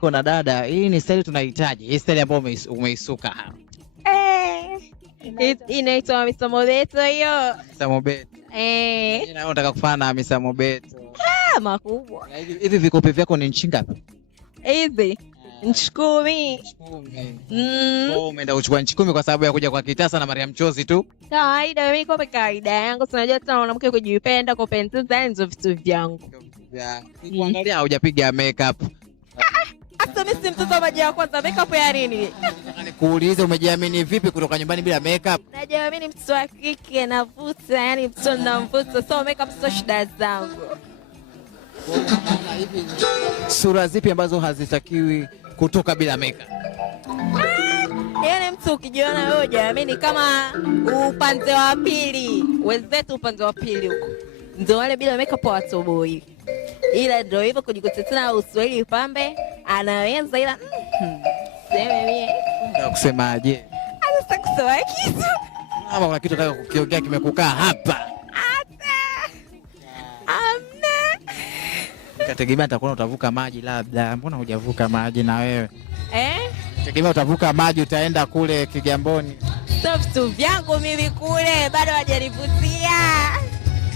Kuna dada, hii ni style tunahitaji. Hii style ambayo umeisuka hapa. Inaitwa Mr. Mobeto hiyo. Mr. Mobeto. Mimi nataka kufana na Mr. Mobeto. Makubwa. Hivi vikope vyako ni nchi ngapi? Hizi. Nchi 10. Oh, umeenda kuchukua nchi 10 kwa sababu ya kuja kwa Kitasa na Mariam Chozi tu? Kawaida, mimi kope kawaida yangu. Unajua tena mwanamke kujipenda, kupendeza ndio vitu vyangu. Kuangalia hujapiga makeup. Hata mimi si mtoto maji ya kwanza, makeup ya nini? Nikuulize, umejiamini vipi kutoka nyumbani bila makeup? Najiamini mtoto wa kike, navuta, yani mtoto namvuta, so makeup sio shida zangu. Sura zipi ambazo hazitakiwi kutoka bila makeup? Yaani mtu ukijiona wewe hujaamini kama upande wa pili, wenzetu upande wa pili huko. Ndio wale bila makeup watoboi. Ila ndio hivyo kujikutetea Uswahili pambe, anaweza ila sema mimi. Ndio kusemaje? Anataka kusema kitu. Kama kuna kitu nataka kukiongea kimekukaa hapa. Kategemea nitakuwa utavuka maji labda. Mbona hujavuka maji na wewe? Tegemea utavuka maji utaenda kule Kigamboni. Sio vitu vyangu mimi kule, bado hajanivutia.